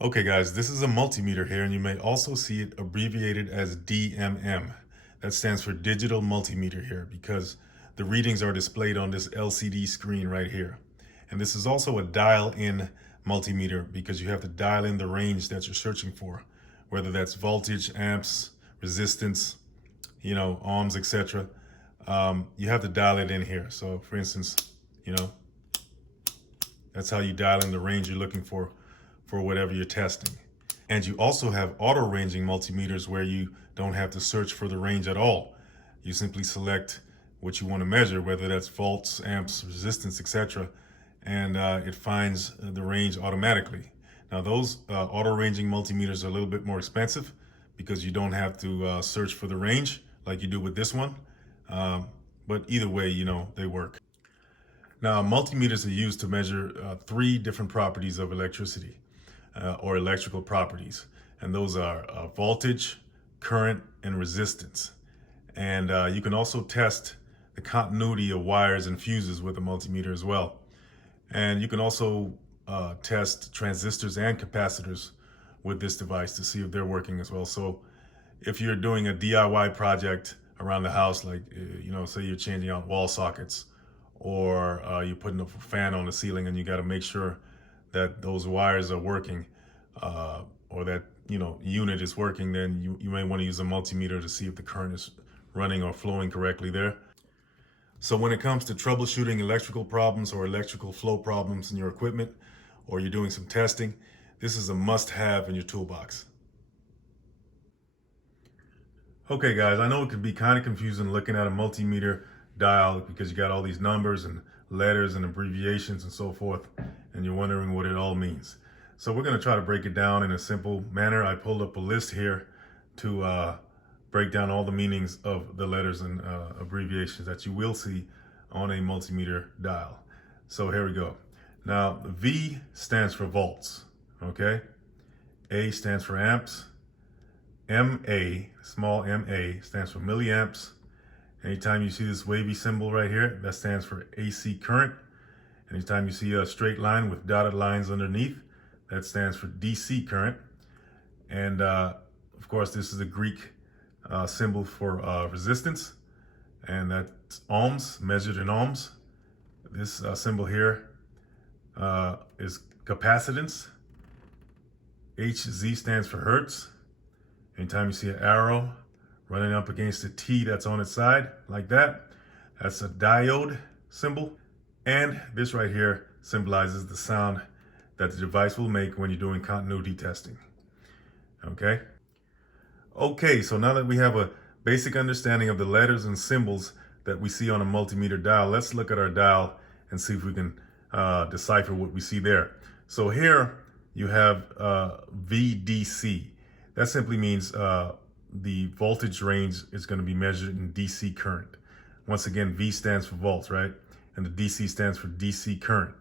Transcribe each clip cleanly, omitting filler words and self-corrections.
Okay guys, this is a multimeter here, and you may also see it abbreviated as DMM. That stands for digital multimeter here, because the readings are displayed on this LCD screen right here. And this is also a dial-in multimeter, because you have to dial in the range that you're searching for, whether that's voltage, amps, resistance, ohms, etc. You have to dial it in here. So for instance, that's how you dial in the range you're looking for whatever you're testing. And you also have auto ranging multimeters where you don't have to search for the range at all. You simply select what you want to measure, whether that's volts, amps, resistance, etc. And it finds the range automatically. Now those auto ranging multimeters are a little bit more expensive because you don't have to search for the range like you do with this one. But either way, they work. Now multimeters are used to measure three different properties of electricity. Or electrical properties, and those are voltage, current, and resistance. And you can also test the continuity of wires and fuses with a multimeter as well. And you can also test transistors and capacitors with this device to see if they're working as well. So if you're doing a DIY project around the house, like say you're changing out wall sockets, or you're putting up a fan on the ceiling, and you got to make sure that those wires are working, or that unit is working, then you may want to use a multimeter to see if the current is running or flowing correctly there. So when it comes to troubleshooting electrical problems or electrical flow problems in your equipment, or you're doing some testing, this is a must-have in your toolbox. Okay guys, I know it can be kind of confusing looking at a multimeter dial because you got all these numbers and letters and abbreviations and so forth, and you're wondering what it all means. So we're going to try to break it down in a simple manner. I pulled up a list here to break down all the meanings of the letters and abbreviations that you will see on a multimeter dial. So here we go. Now V stands for volts, okay? A stands for amps. MA, small ma, stands for milliamps. Anytime you see this wavy symbol right here, that stands for AC current. Anytime you see a straight line with dotted lines underneath, that stands for DC current. And of course, this is the Greek symbol for resistance, and that's ohms, measured in ohms. This symbol here is capacitance. HZ stands for hertz. Anytime you see an arrow running up against a T that's on its side, like that, that's a diode symbol. And this right here symbolizes the sound that the device will make when you're doing continuity testing. Okay? Okay, so now that we have a basic understanding of the letters and symbols that we see on a multimeter dial, let's look at our dial and see if we can decipher what we see there. So here you have VDC. That simply means the voltage range is going to be measured in DC current. Once again, V stands for volts, right? And the DC stands for DC current.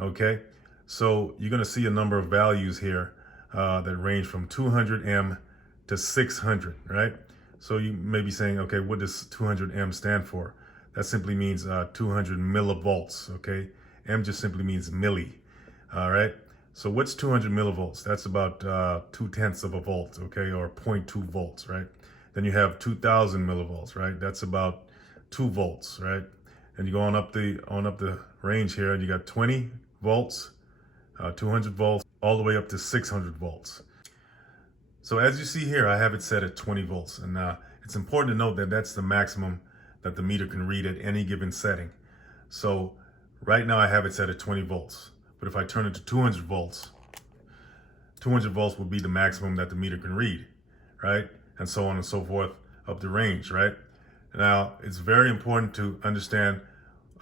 Okay, so you're going to see a number of values here that range from 200 M to 600, right? So you may be saying, okay, what does 200 M stand for? That simply means 200 millivolts, okay? M just simply means milli, all right? So what's 200 millivolts? That's about 0.2 of a volt, okay, or 0.2 volts, right? Then you have 2,000 millivolts, right? That's about 2 volts, right? And you go on up the range here, and you got 20 volts, 200 volts, all the way up to 600 volts. So as you see here, I have it set at 20 volts, and it's important to note that that's the maximum that the meter can read at any given setting. So right now I have it set at 20 volts. But if I turn it to 200 volts, 200 volts would be the maximum that the meter can read, right? And so on and so forth up the range, right? Now, it's very important to understand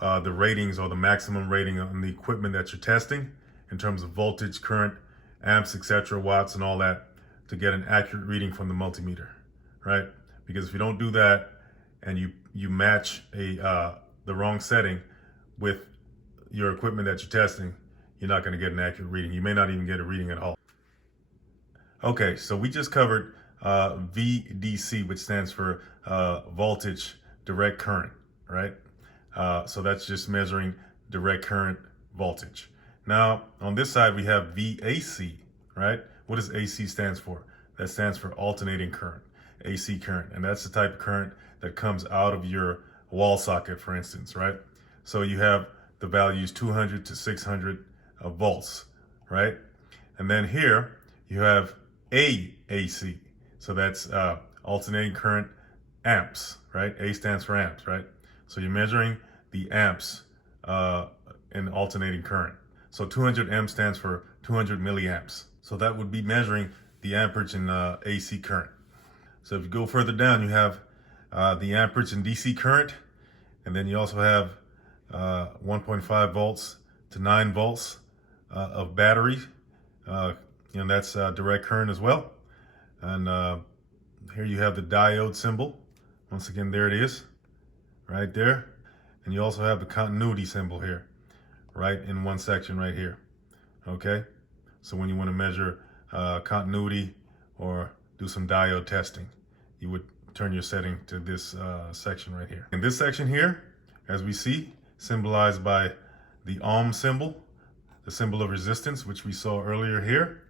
the ratings, or the maximum rating on the equipment that you're testing in terms of voltage, current, amps, etc., watts, and all that, to get an accurate reading from the multimeter, right? Because if you don't do that and you match the wrong setting with your equipment that you're testing, you're not going to get an accurate reading. You may not even get a reading at all. Okay, so we just covered VDC, which stands for voltage direct current, right? So that's just measuring direct current voltage. Now, on this side, we have VAC, right? What does AC stands for? That stands for alternating current, AC current. And that's the type of current that comes out of your wall socket, for instance, right? So you have the values 200 to 600 volts, right? And then here you have AAC. So that's alternating current amps, right? A stands for amps, right? So you're measuring the amps in alternating current. So 200 amps stands for 200 milliamps. So that would be measuring the amperage in AC current. So if you go further down, you have the amperage in DC current, and then you also have 1.5 volts to 9 volts of battery, and that's direct current as well. And here you have the diode symbol. Once again, there it is, right there. And you also have the continuity symbol here, right in one section right here. Okay, so when you want to measure continuity or do some diode testing, you would turn your setting to this section right here. In this section here, as we see, symbolized by the ohm symbol, the symbol of resistance, which we saw earlier here,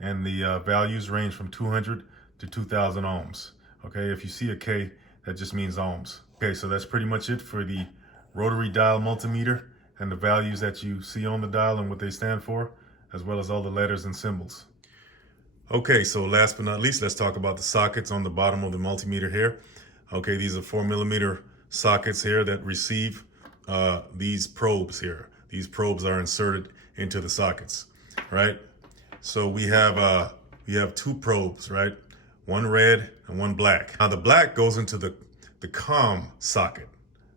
and the values range from 200 to 2000 ohms. Okay, if you see a K, that just means ohms. Okay, so that's pretty much it for the rotary dial multimeter and the values that you see on the dial and what they stand for, as well as all the letters and symbols. Okay, so last but not least, let's talk about the sockets on the bottom of the multimeter here. Okay, these are 4mm sockets here that receive these probes here. These probes are inserted into the sockets, right? So we have two probes, right? One red and one black. Now the black goes into the COM socket.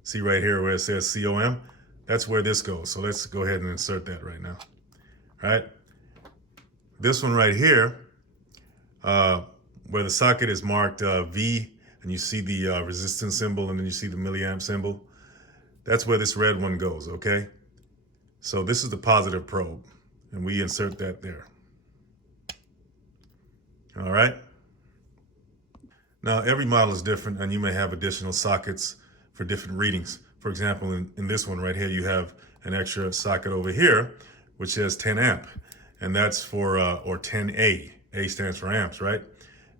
See right here where it says COM? That's where this goes. So let's go ahead and insert that right now, right? This one right here, where the socket is marked V, and you see the resistance symbol, and then you see the milliamp symbol, that's where this red one goes, okay? So this is the positive probe, and we insert that there. All right. Now, every model is different, and you may have additional sockets for different readings. For example, in this one right here, you have an extra socket over here, which says 10 amp, and that's for, or 10A. A stands for amps, right?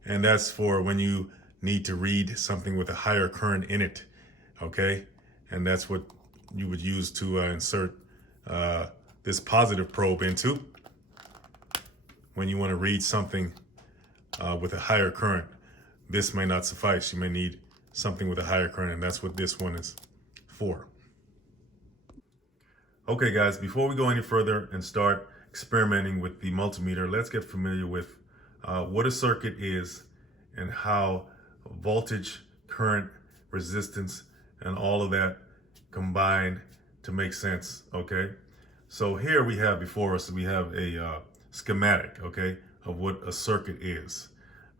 And that's for when you need to read something with a higher current in it, okay? And that's what you would use to insert this positive probe into when you want to read something with a higher current. This may not suffice. You may need something with a higher current, and that's what this one is for. Okay, guys, before we go any further and start experimenting with the multimeter, let's get familiar with what a circuit is and how voltage, current, resistance, and all of that combine to make sense, okay? So here we have before us, we have a schematic, okay, of what a circuit is.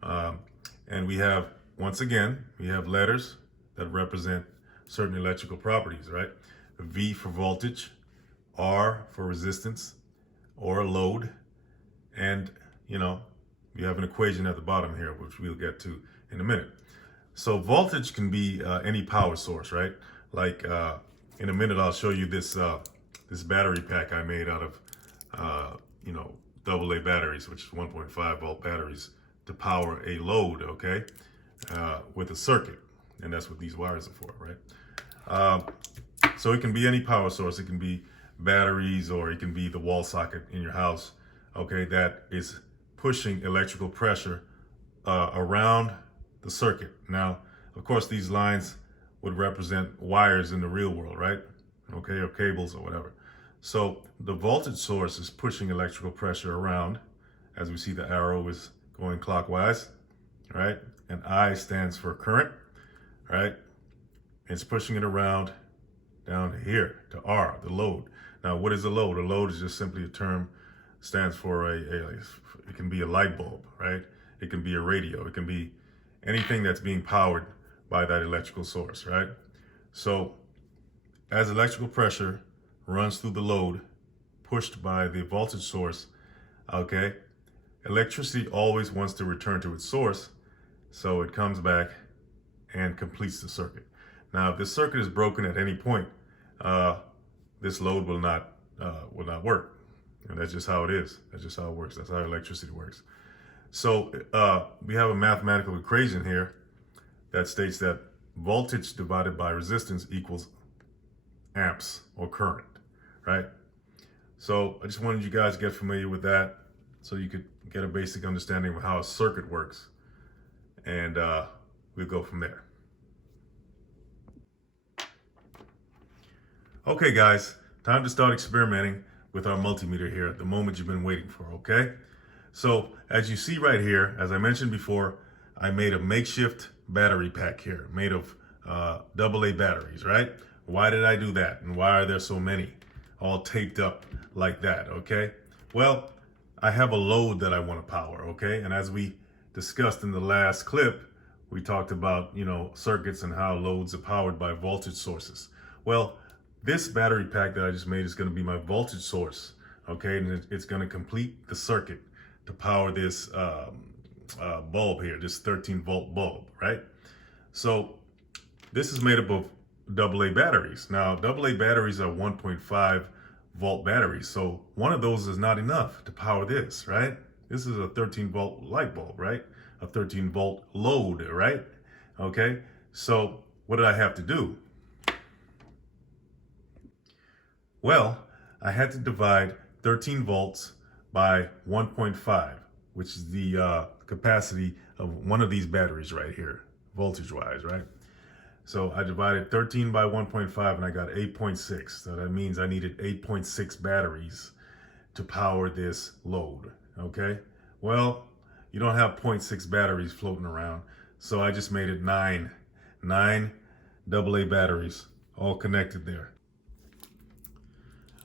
And we have, once again, we have letters that represent certain electrical properties, right? V for voltage, R for resistance or load, and, you know, we have an equation at the bottom here, which we'll get to in a minute. So voltage can be any power source, right? Like in a minute, I'll show you this this battery pack I made out of, you know, AA batteries, which is 1.5 volt batteries to power a load, okay, with a circuit. And that's what these wires are for, right? So it can be any power source. It can be batteries, or it can be the wall socket in your house, okay, that is pushing electrical pressure around the circuit. Now, of course, these lines would represent wires in the real world, right? Okay, or cables or whatever. So the voltage source is pushing electrical pressure around. As we see, the arrow is going clockwise, right? And I stands for current, right? It's pushing it around down here to R, the load. Now, what is a load? A load is just simply a term, stands for it can be a light bulb, right? It can be a radio. It can be anything that's being powered by that electrical source, right? So as electrical pressure runs through the load, pushed by the voltage source, okay, electricity always wants to return to its source, so it comes back and completes the circuit. Now, if this circuit is broken at any point, this load will not work, and that's just how it is. That's just how it works. That's how electricity works. So we have a mathematical equation here that states that voltage divided by resistance equals amps or current, right? So I just wanted you guys to get familiar with that so you could get a basic understanding of how a circuit works, and we'll go from there. Okay guys, time to start experimenting with our multimeter here, the moment you've been waiting for, okay? So as you see right here, as I mentioned before, I made a makeshift battery pack here, made of AA batteries, right? Why did I do that? And why are there so many all taped up like that, okay? Well, I have a load that I want to power, okay? And as we discussed in the last clip, we talked about, circuits and how loads are powered by voltage sources. Well, this battery pack that I just made is going to be my voltage source, okay? And it's going to complete the circuit to power this bulb here, this 13-volt bulb, right? So this is made up of AA batteries. Now, AA batteries are 1.5 volt batteries. So one of those is not enough to power this, right? This is a 13-volt light bulb, right? A 13-volt load, right? Okay, so what did I have to do? Well, I had to divide 13 volts by 1.5, which is the capacity of one of these batteries right here, voltage-wise, right? So I divided 13 by 1.5 and I got 8.6. So that means I needed 8.6 batteries to power this load, okay? Well, you don't have 0.6 batteries floating around, so I just made it nine AA batteries all connected there.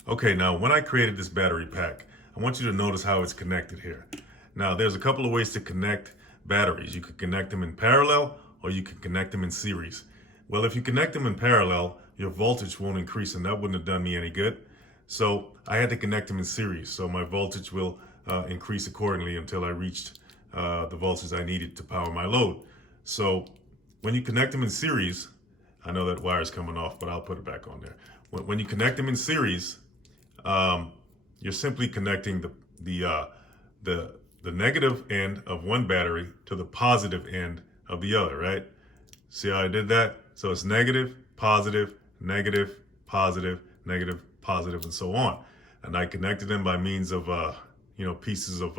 Okay, now when I created this battery pack, I want you to notice how it's connected here. Now, there's a couple of ways to connect batteries. You could connect them in parallel or you can connect them in series. Well, if you connect them in parallel, your voltage won't increase, and that wouldn't have done me any good. So I had to connect them in series, so my voltage will increase accordingly until I reached the voltage I needed to power my load. So when you connect them in series, I know that wire is coming off, but I'll put it back on there. When you connect them in series, you're simply connecting the negative end of one battery to the positive end of the other, right? See how I did that? So it's negative, positive, negative, positive, negative, positive, and so on. And I connected them by means of pieces of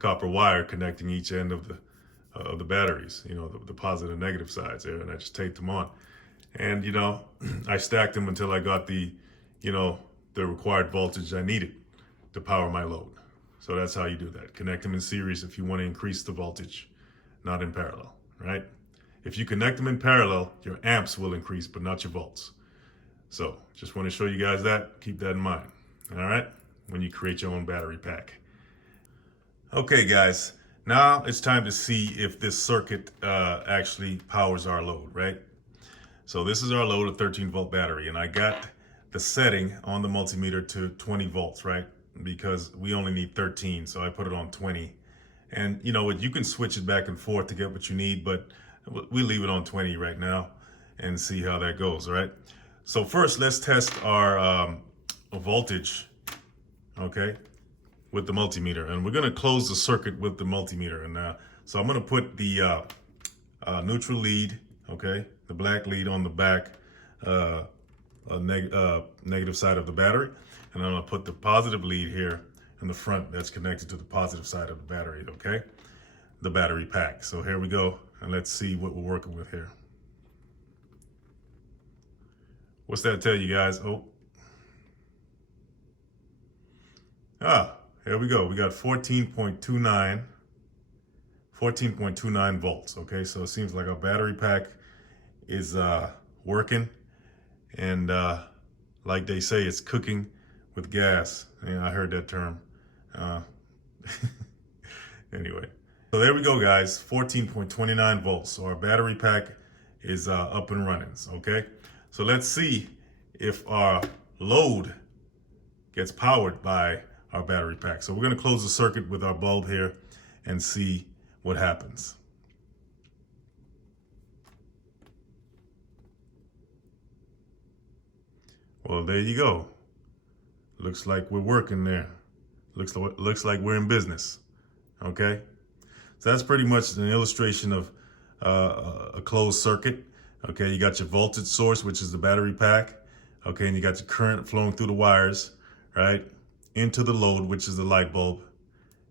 copper wire connecting each end of the batteries, the positive and negative sides there, and I just taped them on. And I stacked them until I got the required voltage I needed to power my load. So that's how you do that. Connect them in series if you want to increase the voltage, not in parallel, right? If you connect them in parallel, your amps will increase, but not your volts. So just want to show you guys that. Keep that in mind, all right, when you create your own battery pack. Okay, guys, now it's time to see if this circuit actually powers our load, right? So this is our load, a 13-volt battery, and I got the setting on the multimeter to 20 volts, right? Because we only need 13, so I put it on 20. And you can switch it back and forth to get what you need, but we leave it on 20 right now and see how that goes, right? So first, let's test our voltage, okay, with the multimeter. And we're gonna close the circuit with the multimeter. And so I'm gonna put the neutral lead, okay, the black lead on the back negative side of the battery. And I'm gonna put the positive lead here in the front that's connected to the positive side of the battery, okay? The battery pack. So here we go, and let's see what we're working with here. What's that tell you guys? Here we go. We got 14.29 volts, okay? So it seems like our battery pack is working, and like they say, it's cooking with gas. Yeah, I heard that term. Anyway, so there we go, guys. 14.29 volts. So our battery pack is up and running. Okay, so let's see if our load gets powered by our battery pack. So we're going to close the circuit with our bulb here and see what happens. Well, there you go. Looks like we're working there. Looks like we're in business. Okay, so that's pretty much an illustration of a closed circuit. Okay, you got your voltage source, which is the battery pack. Okay, and you got your current flowing through the wires, right, into the load, which is the light bulb.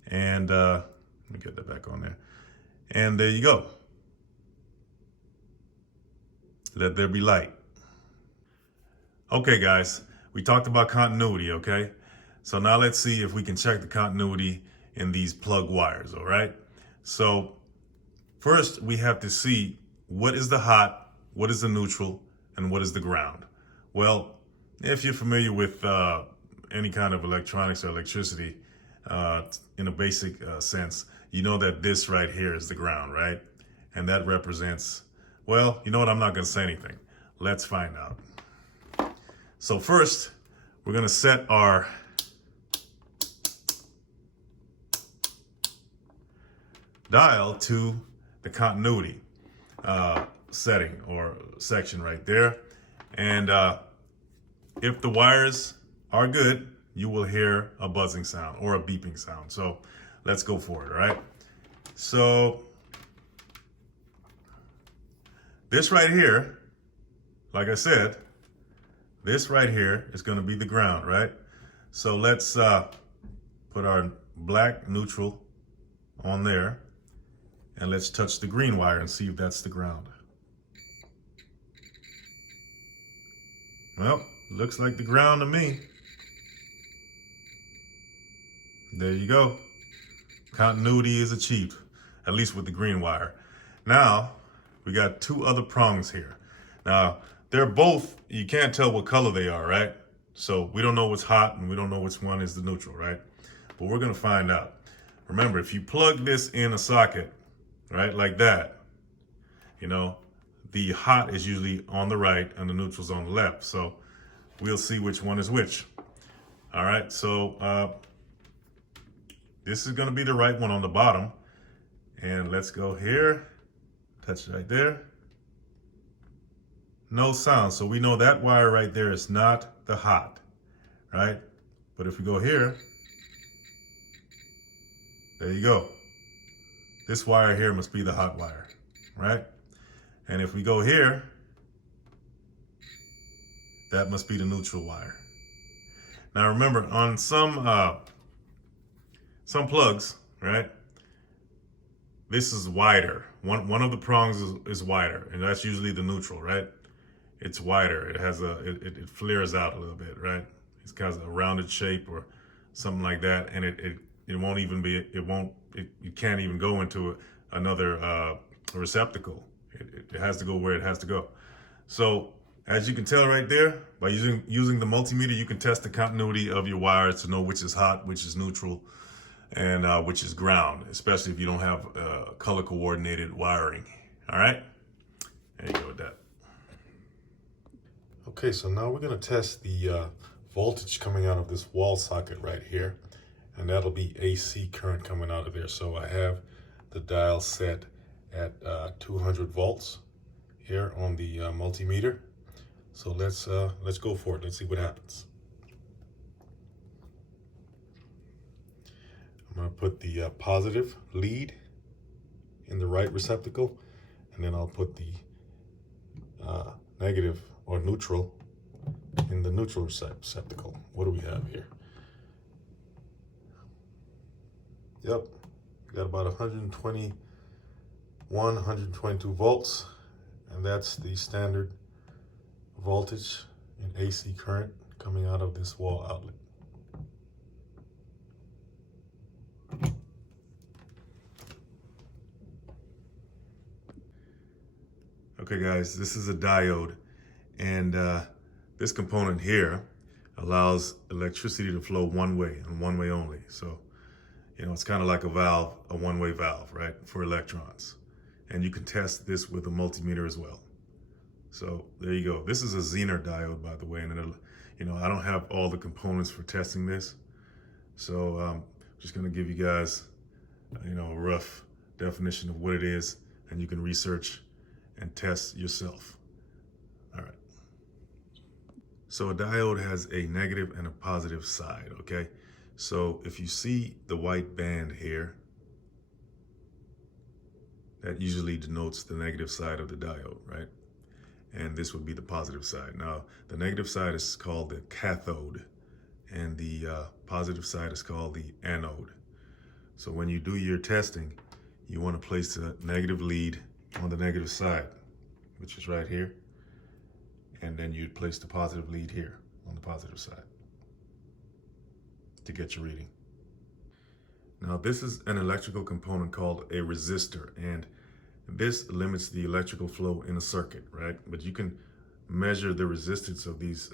And let me get that back on there. And there you go. Let there be light. Okay, guys, we talked about continuity, okay? So now let's see if we can check the continuity in these plug wires, all right? So first, we have to see what is the hot, what is the neutral, and what is the ground. Well, if you're familiar with any kind of electronics or electricity in a basic sense, you know that this right here is the ground, right? And that represents, well, you know what? I'm not going to say anything. Let's find out. So first, we're going to set our dial to the continuity setting or section right there. And if the wires are good, you will hear a buzzing sound or a beeping sound. So let's go for it, all right? So this right here, like I said, this right here is going to be the ground, right? So let's put our black neutral on there, and let's touch the green wire and see if that's the ground. Well, looks like the ground to me. There you go. Continuity is achieved, at least with the green wire. Now, we got two other prongs here. Now, they're both, you can't tell what color they are, right? So we don't know what's hot and we don't know which one is the neutral, right? But we're going to find out. Remember, if you plug this in a socket, right, like that, you know, the hot is usually on the right and the neutral's on the left. So we'll see which one is which. All right, so this is going to be the right one on the bottom. And let's go here, touch it right there. No sound, so we know that wire right there is not the hot, right? But if we go here, there you go. This wire here must be the hot wire, right? And if we go here, that must be the neutral wire. Now remember, on some plugs, right, this is wider. One of the prongs is wider, and that's usually the neutral, right? It's wider. It has it flares out a little bit, right? It's kind of a rounded shape or something like that, and it won't even be. You can't even go into another receptacle. It has to go where it has to go. So as you can tell right there, by using the multimeter, you can test the continuity of your wires to know which is hot, which is neutral, and which is ground, especially if you don't have color coordinated wiring. All right, there you go with that. Okay, so now we're going to test the voltage coming out of this wall socket right here, and that'll be AC current coming out of there. So I have the dial set at 200 volts here on the multimeter. So let's go for it. Let's see what happens. I'm going to put the positive lead in the right receptacle, and then I'll put the negative or neutral in the neutral receptacle. What do we have here? Yep, we got about 121, 122 volts, and that's the standard voltage in AC current coming out of this wall outlet. Okay guys, this is a diode, and this component here allows electricity to flow one way and one way only. So, you know, it's kind of like a valve, a one-way valve, right, for electrons. And you can test this with a multimeter as well. So there you go. This is a Zener diode, by the way, and I don't have all the components for testing this. So I'm just going to give you guys, a rough definition of what it is, and you can research and test yourself. All right. So a diode has a negative and a positive side, okay? So if you see the white band here, that usually denotes the negative side of the diode, right? And this would be the positive side. Now, the negative side is called the cathode, and the positive side is called the anode. So when you do your testing, you want to place the negative lead on the negative side, which is right here. And then you'd place the positive lead here on the positive side to get your reading. Now, this is an electrical component called a resistor, and this limits the electrical flow in a circuit, right? But you can measure the resistance of these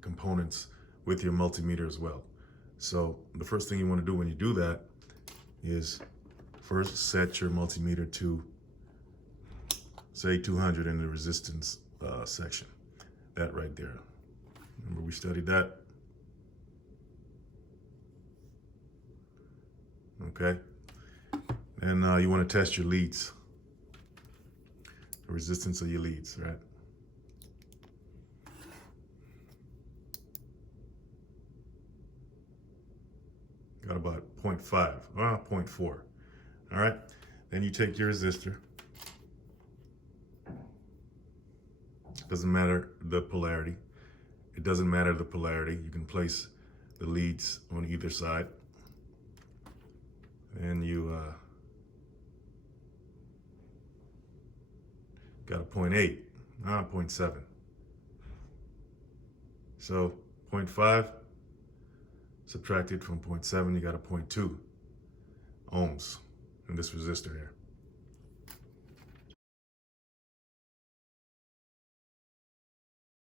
components with your multimeter as well. So the first thing you want to do when you do that is first set your multimeter to, say, 200 in the resistance section. That right there. Remember we studied that? Okay. And you want to test your leads. The resistance of your leads, right? Got about 0.5, 0.4. All right. Then you take your resistor. Doesn't matter the polarity. It doesn't matter the polarity. You can place the leads on either side. And you got a 0.8, 0.7. So 0.5 subtracted from 0.7, you got a 0.2 ohms in this resistor here.